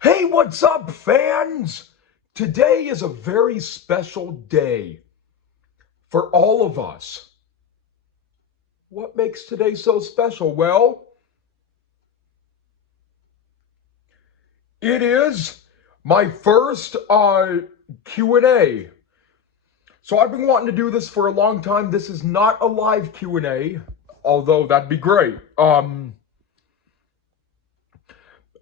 Hey, what's up, fans? Today is a very special day for all of us. What makes today so special? Well, it is my first Q&A. So I've been wanting to do this for a long time. This is not a live Q&A, although that'd be great.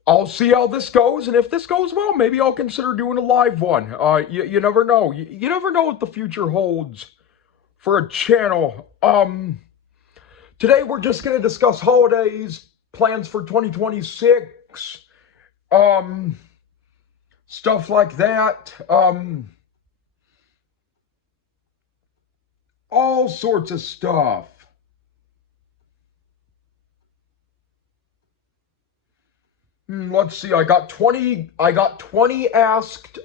I'll see how this goes, and if this goes well, maybe I'll consider doing a live one. You never know. You never know what the future holds for a channel. Today we're just going to discuss holidays, plans for 2026, stuff like that. All sorts of stuff. Let's see. I got 20 asked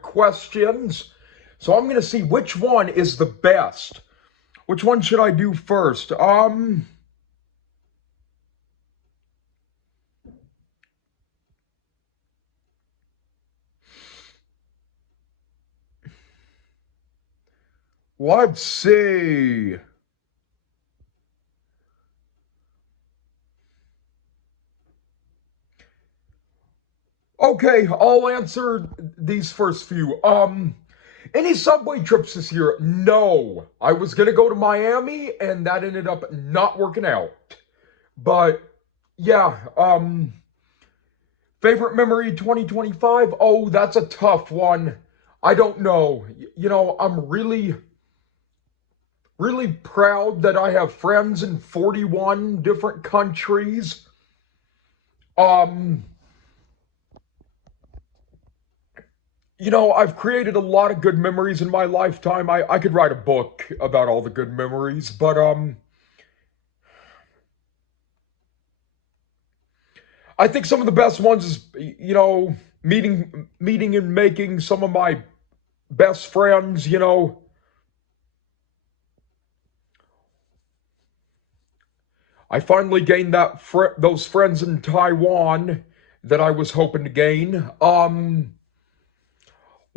questions. So I'm going to see which one is the best. Which one should I do first? Let's see. Okay, I'll answer these first few. Any subway trips this year? No. I was gonna go to Miami and that ended up not working out. But yeah, favorite memory 2025? Oh, that's a tough one. I don't know. I'm really proud that I have friends in 41 different countries. I've created a lot of good memories in my lifetime. I could write a book about all the good memories, but I think some of the best ones is meeting and making some of my best friends. I finally gained those friends in Taiwan that I was hoping to gain.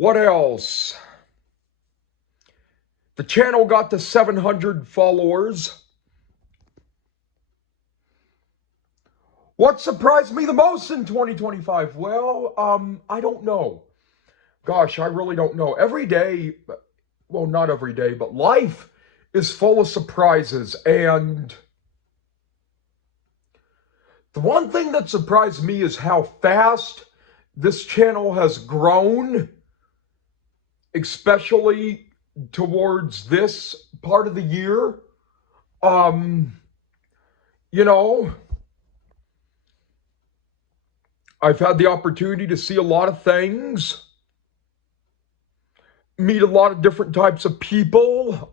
What else? The channel got to 700 followers. What surprised me the most in 2025? Well, I don't know. Gosh, I really don't know. Every day, well, not every day, but life is full of surprises. And the one thing that surprised me is how fast this channel has grown, especially towards this part of the year. I've had the opportunity to see a lot of things, meet a lot of different types of people.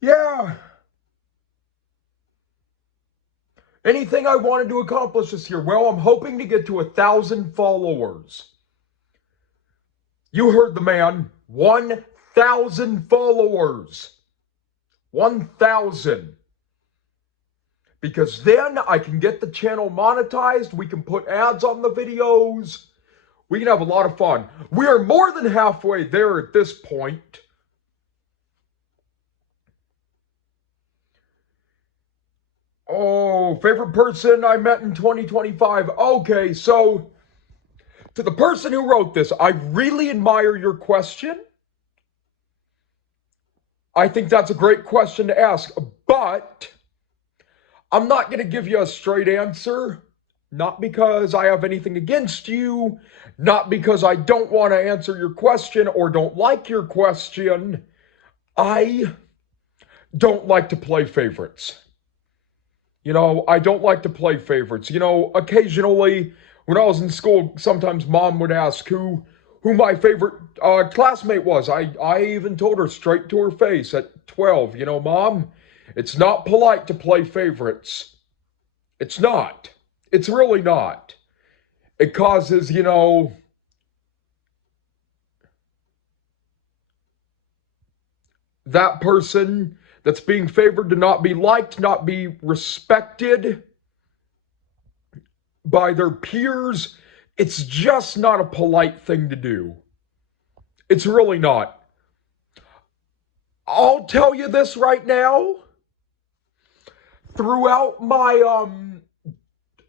Yeah. Anything I wanted to accomplish this year? Well, I'm hoping to get to 1,000 followers. You heard the man. 1,000 followers. 1,000. Because then I can get the channel monetized. We can put ads on the videos. We can have a lot of fun. We are more than halfway there at this point. Oh, favorite person I met in 2025. Okay, so to the person who wrote this, I really admire your question. I think that's a great question to ask, but I'm not going to give you a straight answer. Not because I have anything against you, not because I don't want to answer your question or don't like your question. I don't like to play favorites. I don't like to play favorites. Occasionally when I was in school, sometimes mom would ask who my favorite classmate was. I even told her straight to her face at 12, Mom, it's not polite to play favorites. It's not. It's really not. It causes, that person that's being favored to not be liked, not be respected by their peers. It's just not a polite thing to do. It's really not. I'll tell you this right now. Throughout my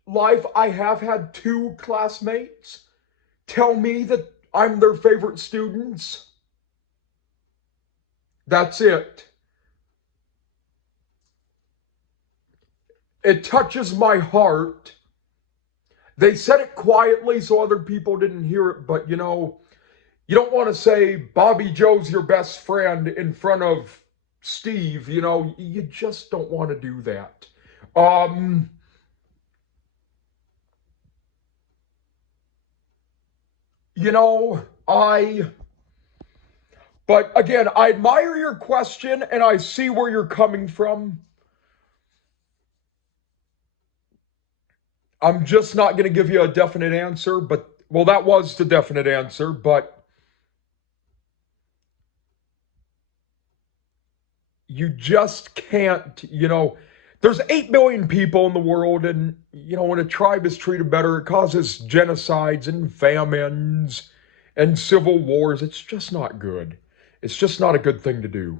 life, I have had 2 classmates tell me that I'm their favorite students. That's it. It touches my heart. They said it quietly so other people didn't hear it, but you know, you don't want to say Bobby Joe's your best friend in front of Steve, you know, you just don't want to do that. You know, but again, I admire your question and I see where you're coming from. I'm just not going to give you a definite answer, but, well, that was the definite answer, but you just can't, you know, there's 8 billion people in the world, and, you know, when a tribe is treated better, it causes genocides and famines and civil wars. It's just not good. It's just not a good thing to do.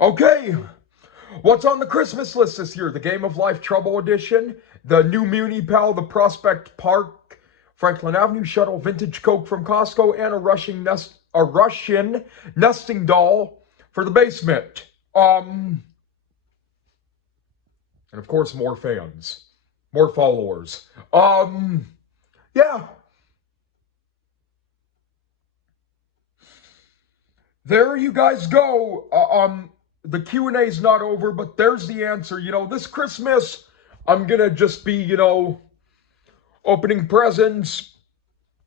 Okay. What's on the Christmas list this year? The Game of Life Trouble Edition, the new Muni Pal, the Prospect Park, Franklin Avenue Shuttle, vintage Coke from Costco, and a Russian nesting doll for the basement. And of course, more fans, more followers. Yeah. There you guys go. The Q&A is not over, but there's the answer. You know, this Christmas, I'm going to just be, you know, opening presents,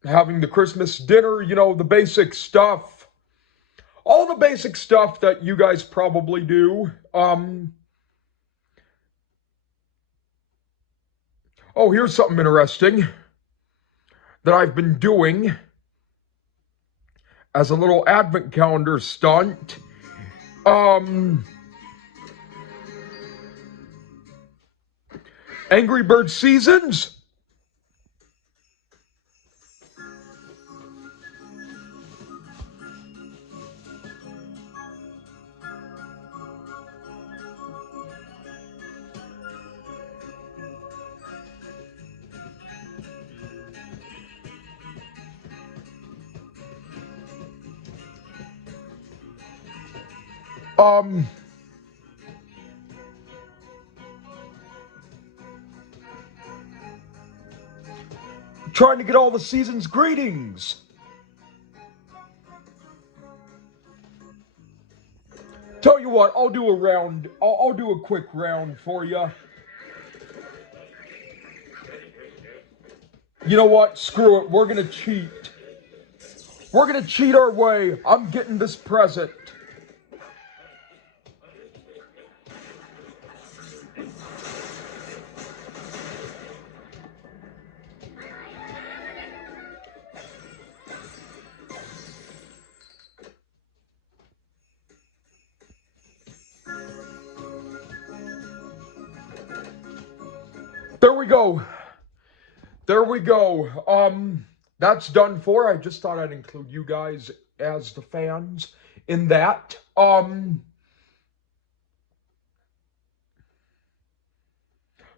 having the Christmas dinner, you know, the basic stuff. All the basic stuff that you guys probably do. Oh, here's something interesting that I've been doing as a little advent calendar stunt. Angry Birds Seasons. Trying to get all the season's greetings. Tell you what, I'll do a round. I'll do a quick round for you. You know what? Screw it. We're gonna cheat. We're gonna cheat our way. I'm getting this present. There we go. There we go. That's done for. I just thought I'd include you guys as the fans in that.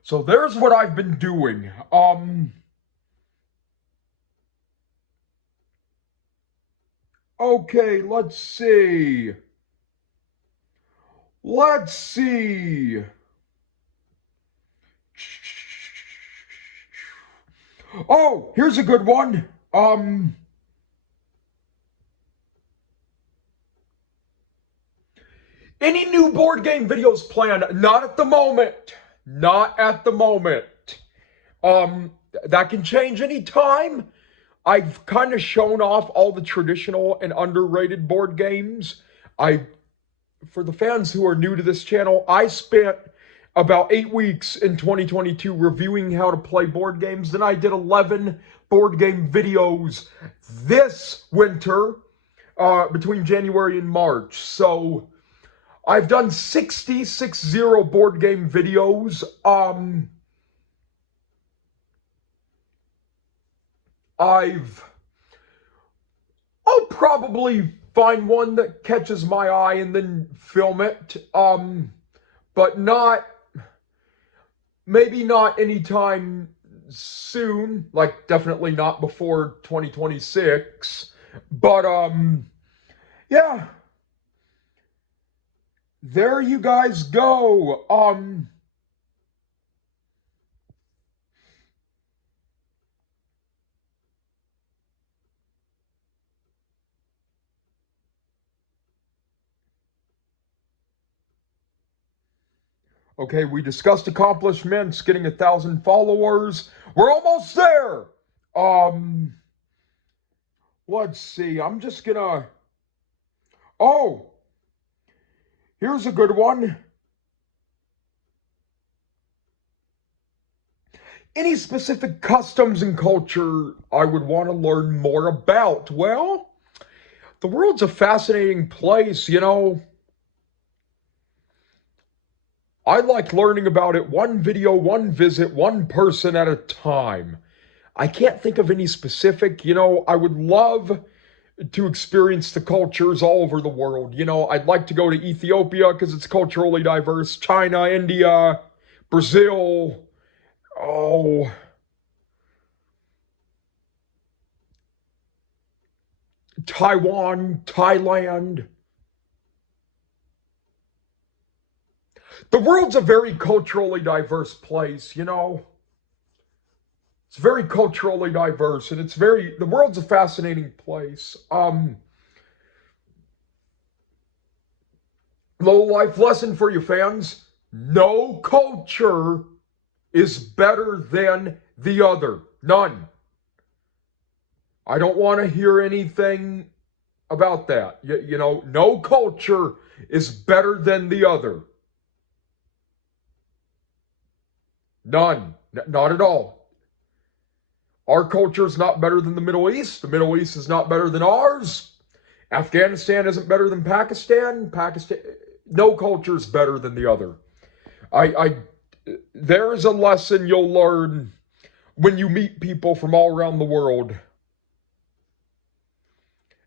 So there's what I've been doing. Okay, let's see. Let's see. Oh, here's a good one. Any new board game videos planned? Not at the moment. Not at the moment. That can change anytime. I've kind of shown off all the traditional and underrated board games. For the fans who are new to this channel, I spent about 8 weeks in 2022 reviewing how to play board games. Then I did 11 board game videos this winter, between January and March. So I've done 60 board game videos. I'll probably find one that catches my eye and then film it. But maybe not anytime soon, like definitely not before 2026. But yeah, there you guys go. Okay, we discussed accomplishments, getting 1,000 followers. We're almost there. Um, let's see. I'm just gonna. Oh, here's a good one. Any specific customs and culture I would want to learn more about? Well, the world's a fascinating place, you know. I like learning about it one video, one visit, one person at a time. I can't think of any specific, you know, I would love to experience the cultures all over the world. You know, I'd like to go to Ethiopia because it's culturally diverse, China, India, Brazil, oh, Taiwan, Thailand. The world's a very culturally diverse place, you know. It's very culturally diverse and the world's a fascinating place. Low life lesson for you fans. No culture is better than the other. None. I don't want to hear anything about that. You know, no culture is better than the other. None. Not at all. Our culture is not better than the Middle East. The Middle East is not better than ours. Afghanistan isn't better than Pakistan. No culture is better than the other. There is a lesson you'll learn when you meet people from all around the world.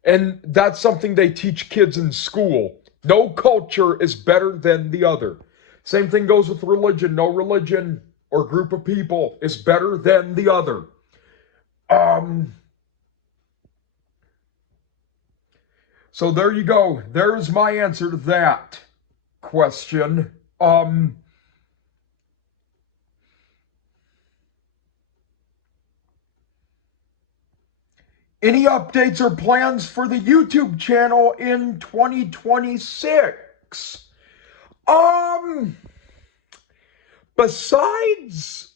And that's something they teach kids in school. No culture is better than the other. Same thing goes with religion. No religion or group of people is better than the other. So there you go. There's my answer to that question. Any updates or plans for the YouTube channel in 2026? Besides,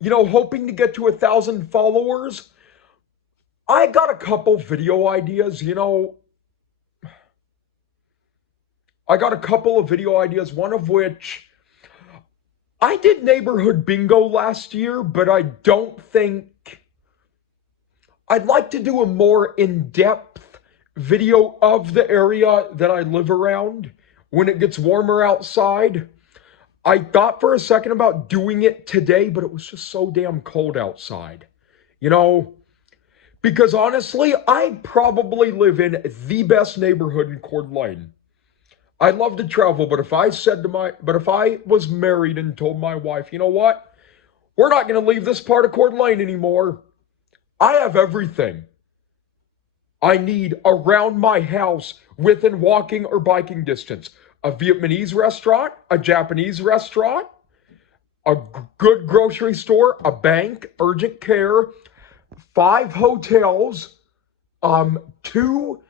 you know, hoping to get to 1,000 followers, I got a couple video ideas, you know. I got a couple of video ideas, one of which I did neighborhood bingo last year, but I don't think I'd like to do a more in-depth video of the area that I live around when it gets warmer outside. I thought for a second about doing it today, but it was just so damn cold outside. You know, because honestly, I probably live in the best neighborhood in Coeur d'Alene. I love to travel, but if I was married and told my wife, you know what? We're not going to leave this part of Coeur d'Alene anymore. I have everything I need around my house within walking or biking distance. A Vietnamese restaurant, a Japanese restaurant, a good grocery store, a bank, urgent care, 5 hotels, 2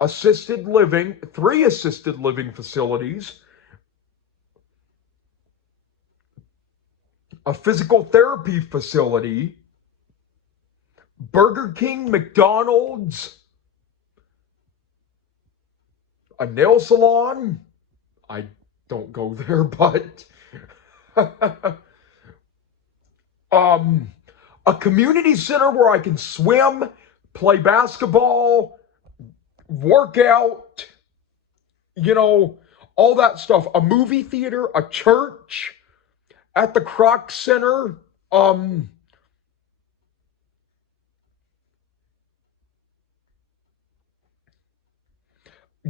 assisted living, 3 assisted living facilities, a physical therapy facility, Burger King, McDonald's, a nail salon. I don't go there, but a community center where I can swim, play basketball, work out, you know, all that stuff. A movie theater, a church, at the Kroc Center,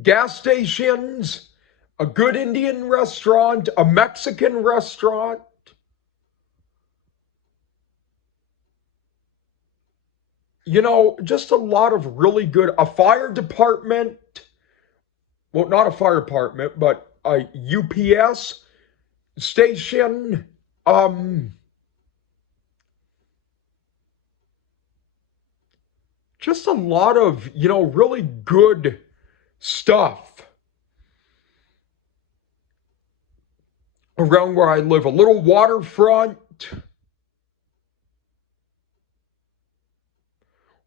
gas stations, a good Indian restaurant, a Mexican restaurant. You know, just a lot of really good, a fire department. Well, not a fire department, but a UPS station. Just a lot of, really good stuff around where I live. A little waterfront.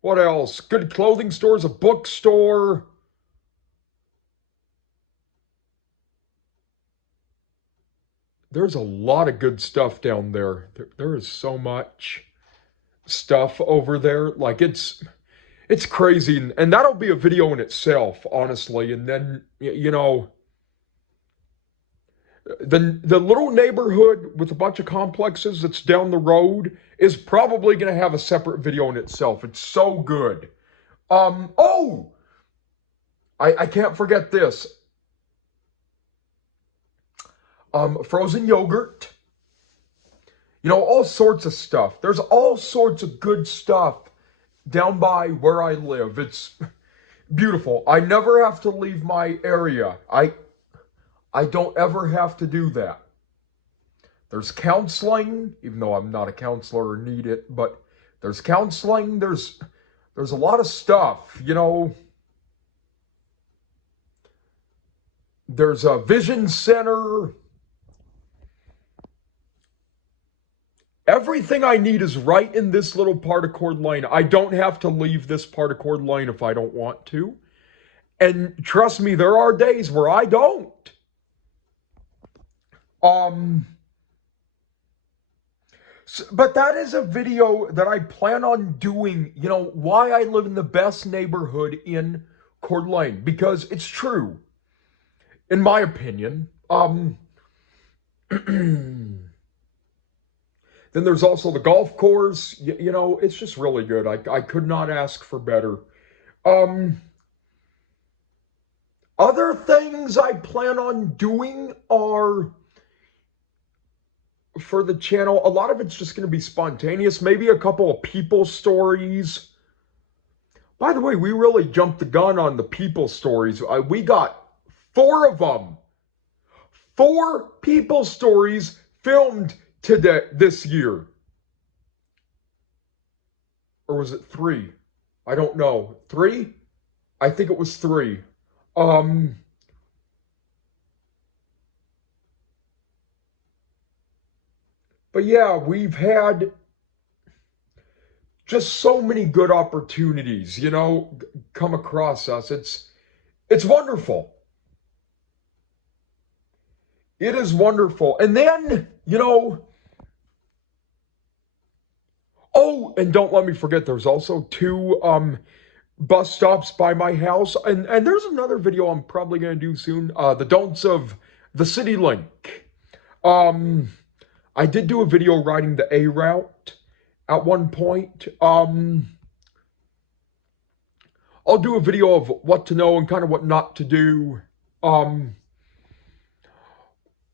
What else? Good clothing stores, a bookstore. There's a lot of good stuff down there. There is so much stuff over there. Like it's crazy, and that'll be a video in itself, honestly. And then the little neighborhood with a bunch of complexes that's down the road is probably going to have a separate video in itself. It's so good. Oh, I can't forget this. Frozen yogurt. All sorts of stuff. There's all sorts of good stuff down by where I live. It's beautiful. I never have to leave my area. I don't ever have to do that. There's counseling, even though I'm not a counselor or need it, but there's counseling. There's a lot of stuff, There's a vision center. Everything I need is right in this little part of Coeur d'Alene. I don't have to leave this part of Coeur d'Alene if I don't want to. And trust me, there are days where I don't. But that is a video that I plan on doing, why I live in the best neighborhood in Coeur d'Alene. Because it's true, in my opinion. Then there's also the golf course. It's just really good. I could not ask for better. Other things I plan on doing are, for the channel, a lot of it's just going to be spontaneous. Maybe a couple of people stories. By the way, we really jumped the gun on the people stories. We got 4 of them. 4 people stories filmed this year. Or was it 3? I don't know. 3? I think it was 3. But yeah, we've had just so many good opportunities, come across us. It's wonderful. It is wonderful. And then, oh, and don't let me forget, there's also 2 bus stops by my house. And there's another video I'm probably going to do soon. The don'ts of the CityLink. I did do a video riding the A route at one point. I'll do a video of what to know and kind of what not to do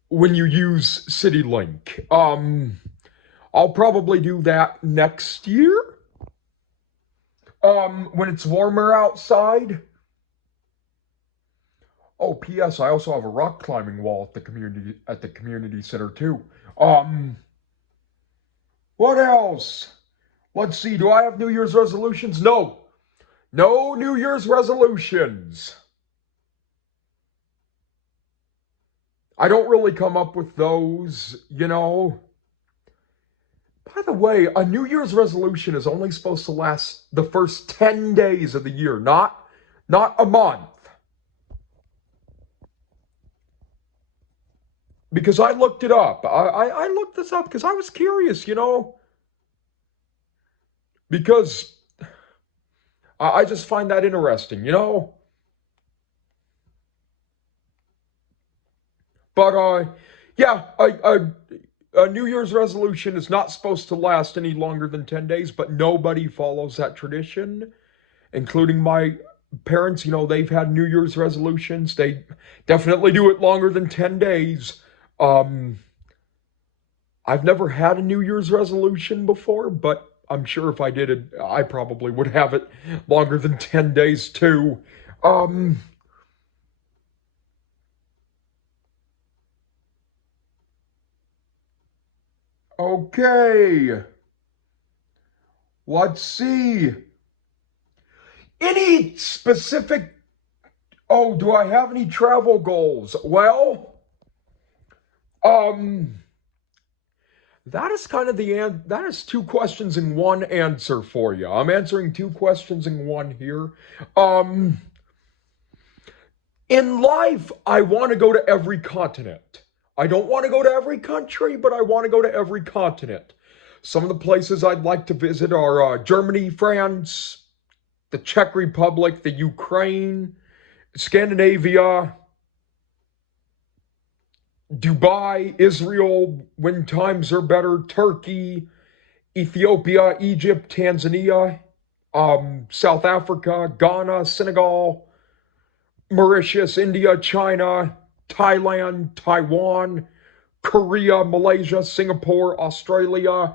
when you use CityLink. I'll probably do that next year when it's warmer outside. Oh, P.S. I also have a rock climbing wall at the community center too. What else? Let's see. Do I have New Year's resolutions? No. No New Year's resolutions. I don't really come up with those, By the way, a New Year's resolution is only supposed to last the first 10 days of the year, not a month. Because I looked it up. I looked this up because I was curious, Because I just find that interesting, But, yeah, a New Year's resolution is not supposed to last any longer than 10 days, but nobody follows that tradition, including my parents, they've had New Year's resolutions. They definitely do it longer than 10 days. Um, I've never had a New Year's resolution before, but I'm sure if I did it, I probably would have it longer than 10 days too. Um, okay, let's see. Any specific, oh, do I have any travel goals? Well, um, that is kind of that is two questions in one answer for you. I'm answering two questions in one here. Um, in life, I want to go to every continent. I don't want to go to every country, but I want to go to every continent. Some of the places I'd like to visit are Germany, France, the Czech Republic, the Ukraine, Scandinavia, Dubai, Israel, when times are better, Turkey, Ethiopia, Egypt, Tanzania, South Africa, Ghana, Senegal, Mauritius, India, China, Thailand, Taiwan, Korea, Malaysia, Singapore, Australia,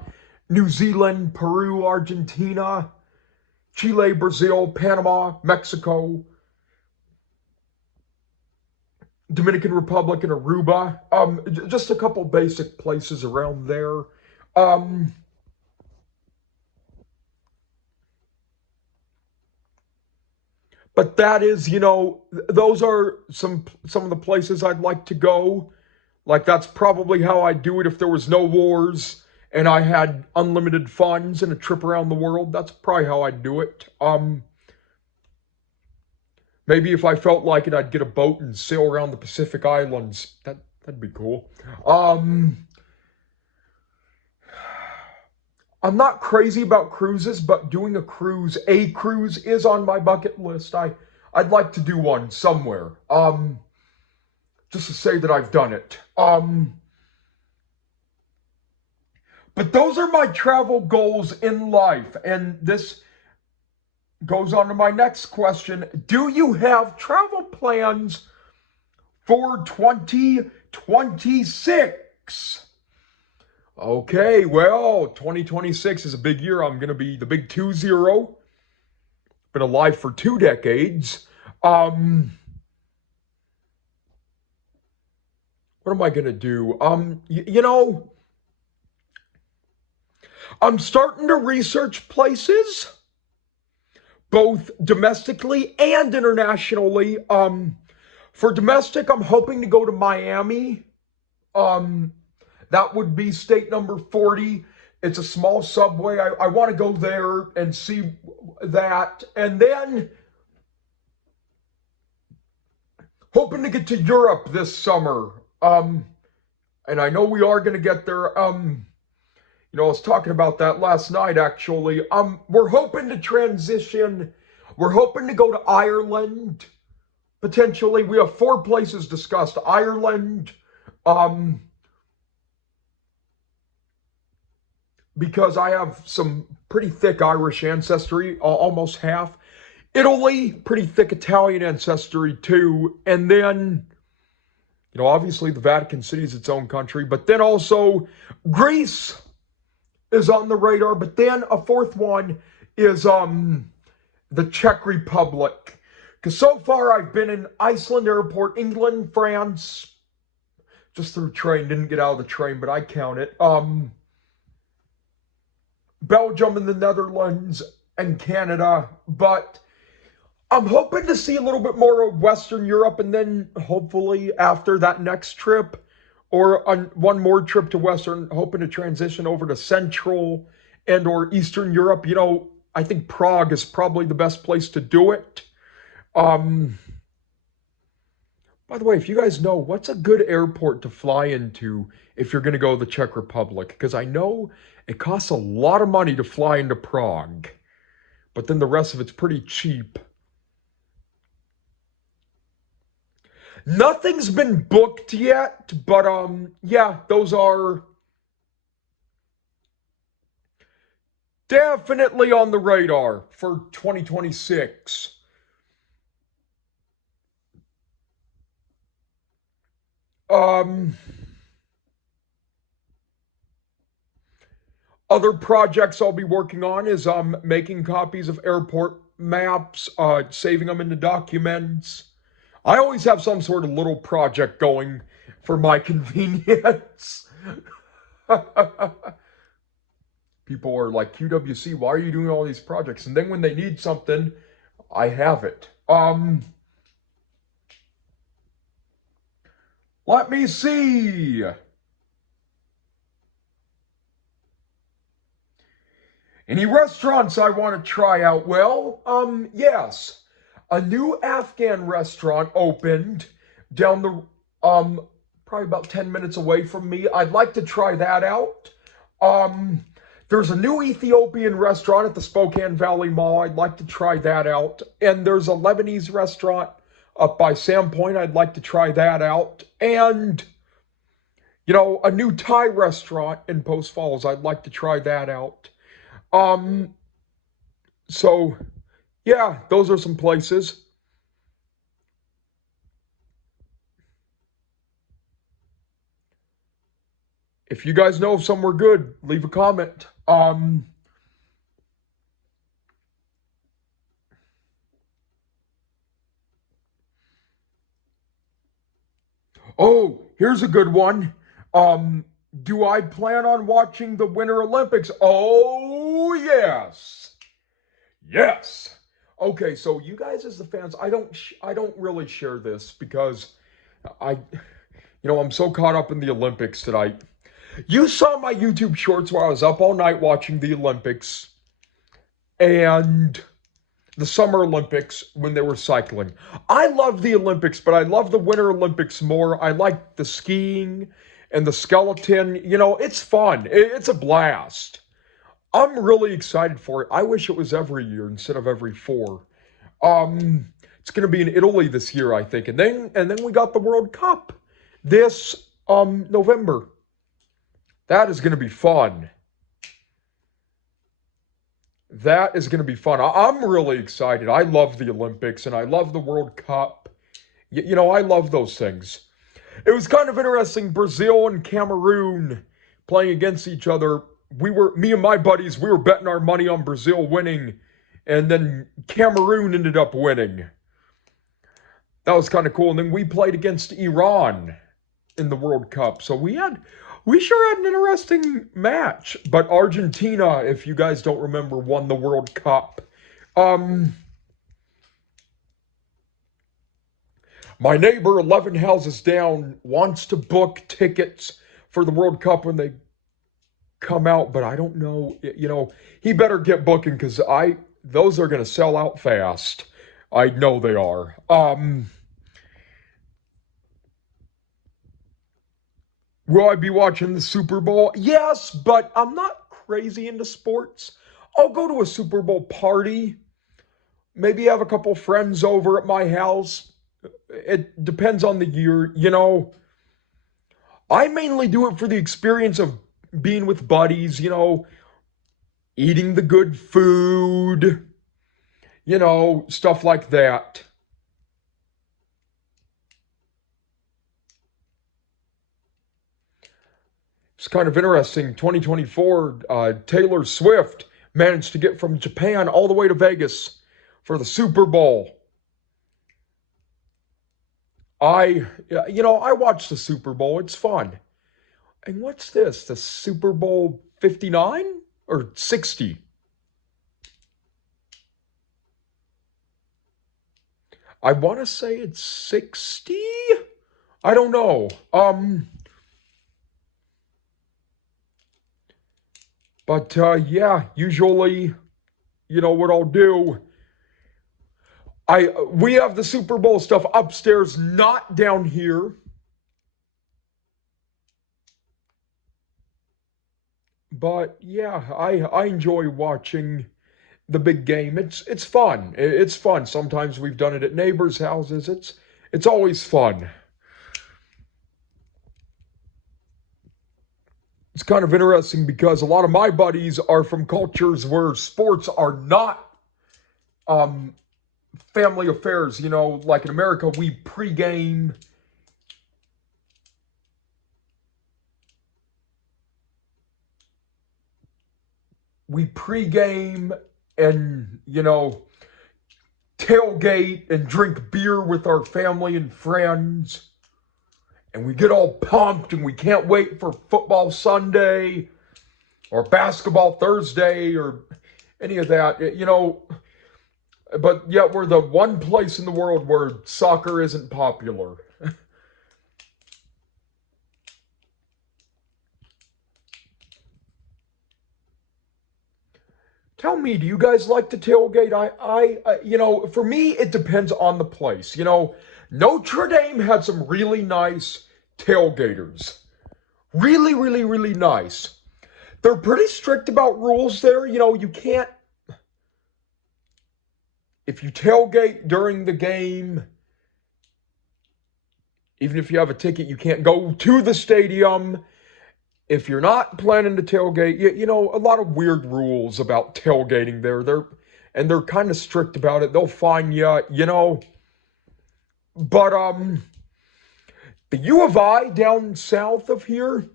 New Zealand, Peru, Argentina, Chile, Brazil, Panama, Mexico, Dominican Republic, and Aruba. Just a couple basic places around there. Um, but that is, those are some of the places I'd like to go. Like that's probably how I'd do it if there was no wars and I had unlimited funds and a trip around the world. That's probably how I'd do it. Maybe if I felt like it, I'd get a boat and sail around the Pacific Islands. That'd be cool. Um, I'm not crazy about cruises, but doing a cruise is on my bucket list. I'd like to do one somewhere. Just to say that I've done it. But those are my travel goals in life, and this goes on to my next question. Do you have travel plans for 2026? Okay, well, 2026 is a big year. I'm going to be the big 2-0. Been alive for 2 decades. What am I going to do? I'm starting to research places, both domestically and internationally. For domestic, I'm hoping to go to Miami. Um, that would be state number 40. It's a small subway. I want to go there and see that. And then hoping to get to Europe this summer. And I know we are going to get there. I was talking about that last night, actually. We're hoping to transition. We're hoping to go to Ireland, potentially. We have 4 places discussed. Ireland, because I have some pretty thick Irish ancestry, almost half. Italy, pretty thick Italian ancestry, too. And then, obviously the Vatican City is its own country. But then also Greece is on the radar, but then a 4th one is the Czech Republic. Because so far I've been in Iceland Airport, England, France, just through train, didn't get out of the train, but I count it. Belgium and the Netherlands and Canada, but I'm hoping to see a little bit more of Western Europe, and then hopefully after that next trip, or on one more trip to Western, hoping to transition over to Central and or Eastern Europe. I think Prague is probably the best place to do it. By the way, if you guys know, what's a good airport to fly into if you're going to go to the Czech Republic? Because I know it costs a lot of money to fly into Prague, but then the rest of it's pretty cheap. Nothing's been booked yet, but yeah, those are definitely on the radar for 2026. Um, Other projects I'll be working on is making copies of airport maps, saving them into documents. I always have some sort of little project going for my convenience. People are like, QWC, why are you doing all these projects? And then when they need something, I have it. Let me see. Any restaurants I want to try out? Well, yes. A new Afghan restaurant opened down the, probably about 10 minutes away from me. I'd like to try that out. There's a new Ethiopian restaurant at the Spokane Valley Mall. I'd like to try that out. And there's a Lebanese restaurant up by Sandpoint. I'd like to try that out. And, a new Thai restaurant in Post Falls. I'd like to try that out. So, yeah, those are some places. If you guys know of somewhere good, leave a comment. Oh, here's a good one. Do I plan on watching the Winter Olympics? Oh, yes. Yes. Okay, so you guys as the fans, I don't really share this because I'm so caught up in the Olympics tonight. You saw my YouTube shorts where I was up all night watching the Olympics and the Summer Olympics when they were cycling. I love the Olympics, but I love the Winter Olympics more. I like the skiing and the skeleton. It's fun. It's a blast. I'm really excited for it. I wish it was every year instead of every 4. It's going to be in Italy this year, I think. And then we got the World Cup this November. That is going to be fun. That is going to be fun. I'm really excited. I love the Olympics and I love the World Cup. I love those things. It was kind of interesting. Brazil and Cameroon playing against each other. Me and my buddies, we were betting our money on Brazil winning, and then Cameroon ended up winning. That was kind of cool. And then we played against Iran in the World Cup. So we sure had an interesting match. But Argentina, if you guys don't remember, won the World Cup. My neighbor, 11 houses down, wants to book tickets for the World Cup when they come out, but I don't know. He better get booking because those are going to sell out fast. I know they are. Will I be watching the Super Bowl? Yes, but I'm not crazy into sports. I'll go to a Super Bowl party. Maybe have a couple friends over at my house. It depends on the year. I mainly do it for the experience of being with buddies, eating the good food, stuff like that. It's kind of interesting. 2024, Taylor Swift managed to get from Japan all the way to Vegas for the Super Bowl. I watch the Super Bowl. It's fun. And what's this? The Super Bowl 59 or 60? I want to say it's 60. I don't know. But yeah, usually, what I'll do. We have the Super Bowl stuff upstairs, not down here. But yeah, I enjoy watching the big game. It's fun. It's fun. Sometimes we've done it at neighbors' houses. It's always fun. It's kind of interesting because a lot of my buddies are from cultures where sports are not family affairs. Like in America, we pregame we pregame and, tailgate and drink beer with our family and friends. And we get all pumped and we can't wait for football Sunday or basketball Thursday or any of that, but yet we're the one place in the world where soccer isn't popular. Tell me, do you guys like to tailgate? For me, it depends on the place. Notre Dame had some really nice tailgaters. Really, really, really nice. They're pretty strict about rules there. You can't, if you tailgate during the game, even if you have a ticket, you can't go to the stadium. If you're not planning to tailgate, a lot of weird rules about tailgating there. They're kind of strict about it. They'll fine you, But the U of I down south of here,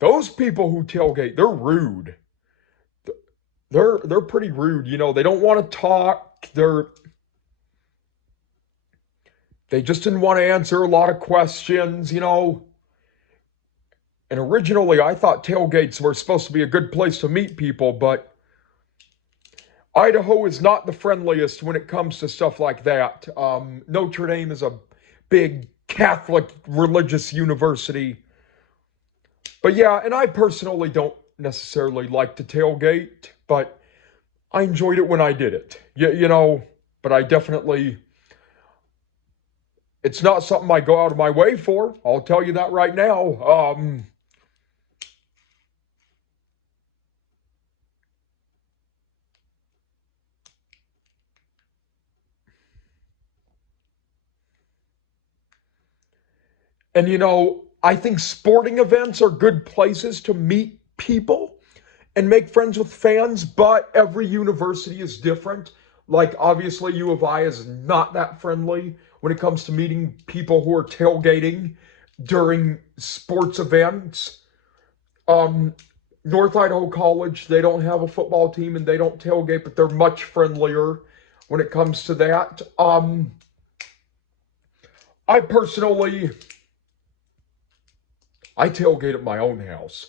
those people who tailgate, they're rude. They're pretty rude. They don't want to talk. They just didn't want to answer a lot of questions. And originally, I thought tailgates were supposed to be a good place to meet people, but Idaho is not the friendliest when it comes to stuff like that. Notre Dame is a big Catholic religious university. But yeah, and I personally don't necessarily like to tailgate, but I enjoyed it when I did it. But I definitely, it's not something I go out of my way for. I'll tell you that right now. And I think sporting events are good places to meet people and make friends with fans, but every university is different. Like, obviously, U of I is not that friendly when it comes to meeting people who are tailgating during sports events. North Idaho College, they don't have a football team and they don't tailgate, but they're much friendlier when it comes to that. I personally, I tailgate at my own house.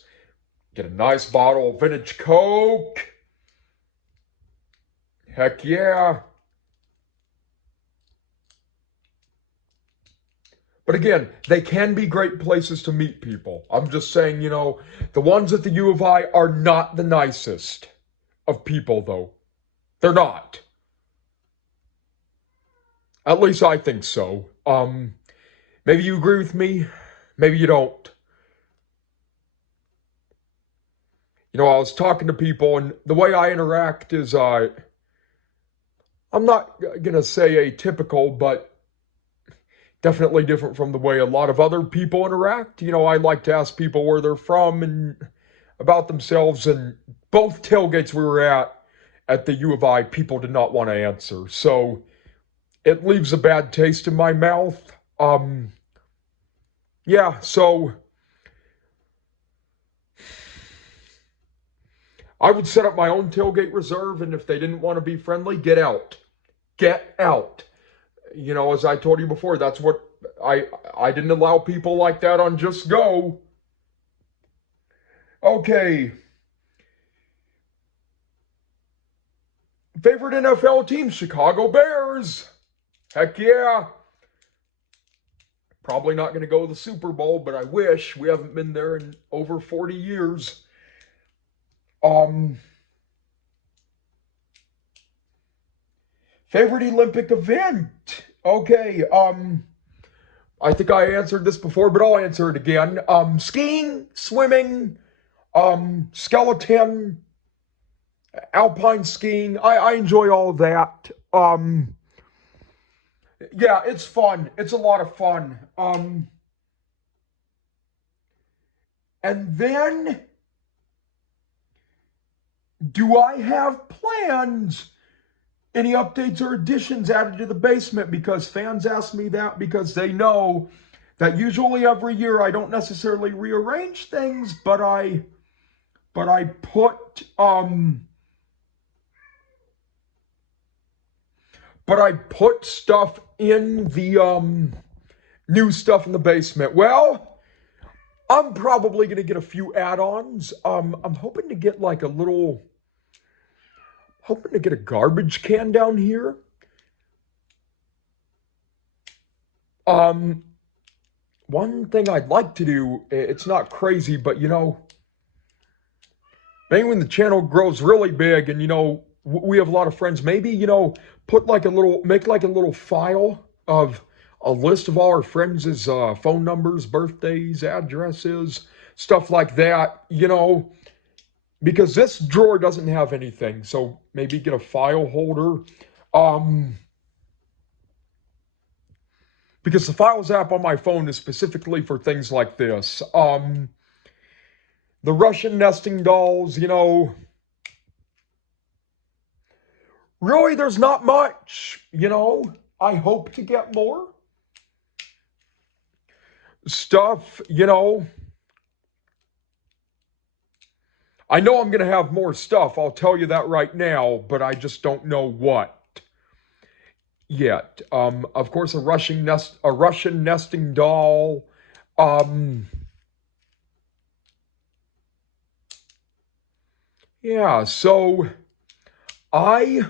Get a nice bottle of vintage Coke. Heck yeah. But again, they can be great places to meet people. I'm just saying, the ones at the U of I are not the nicest of people, though. They're not. At least I think so. Maybe you agree with me. Maybe you don't. I was talking to people, and the way I interact is, I'm not going to say atypical, but definitely different from the way a lot of other people interact. I like to ask people where they're from and about themselves, and both tailgates we were at the U of I, people did not want to answer. So it leaves a bad taste in my mouth. Yeah, so I would set up my own tailgate reserve, and if they didn't want to be friendly, get out. Get out. As I told you before, that's what I didn't allow people like that on Just Go. Okay. Favorite NFL team, Chicago Bears. Heck yeah. Probably not going to go to the Super Bowl, but I wish. We haven't been there in over 40 years. Favorite Olympic event? Okay, I think I answered this before, but I'll answer it again. Skiing, swimming, skeleton, alpine skiing. I enjoy all of that. Yeah, it's fun. It's a lot of fun. And then, do I have plans? Any updates or additions added to the basement? Because fans ask me that because they know that usually every year I don't necessarily rearrange things, but I put but I put stuff in the new stuff in the basement. Well, I'm probably gonna get a few add-ons. I'm hoping to get like hoping to get a garbage can down here. One thing I'd like to do, it's not crazy, but maybe when the channel grows really big and we have a lot of friends, maybe put like make like a little file of a list of all our friends' phone numbers, birthdays, addresses, stuff like that, because this drawer doesn't have anything. So maybe get a file holder. Because the Files app on my phone is specifically for things like this. The Russian nesting dolls, really there's not much, I hope to get more stuff, I know I'm going to have more stuff, I'll tell you that right now, but I just don't know what yet. Of course, a Russian nesting doll. Yeah, so I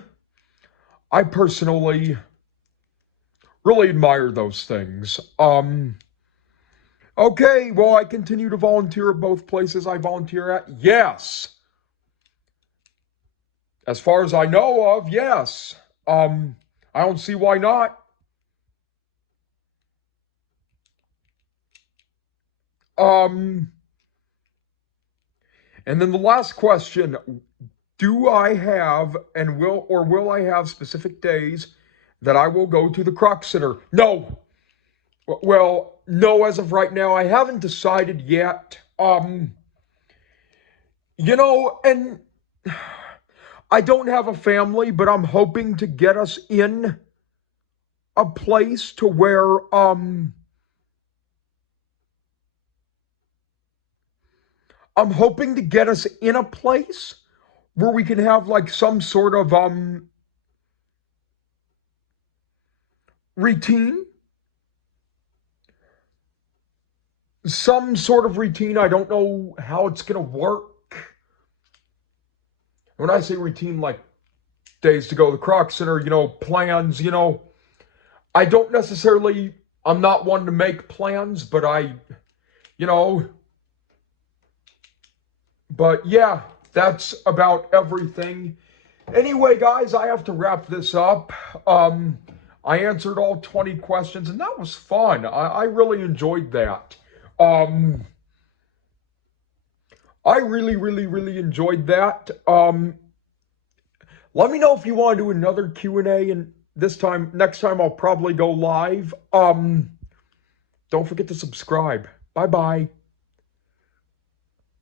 personally really admire those things. Okay, well, I continue to volunteer at both places I volunteer at. Yes. As far as I know of, yes. I don't see why not. And then the last question, do I have and will I have specific days that I will go to the Croc Center? No. Well, no, as of right now, I haven't decided yet. And I don't have a family, but I'm hoping to get us in a place to where, I'm hoping to get us in a place where we can have like some sort of, routine. Some sort of routine. I don't know how it's going to work. When I say routine, like days to go to the Croc Center, plans, I don't necessarily, I'm not one to make plans, but but yeah, that's about everything. Anyway, guys, I have to wrap this up. I answered all 20 questions, and that was fun. I really enjoyed that. I really, really, really enjoyed that. Let me know if you want to do another Q&A, and next time I'll probably go live. Don't forget to subscribe. Bye-bye.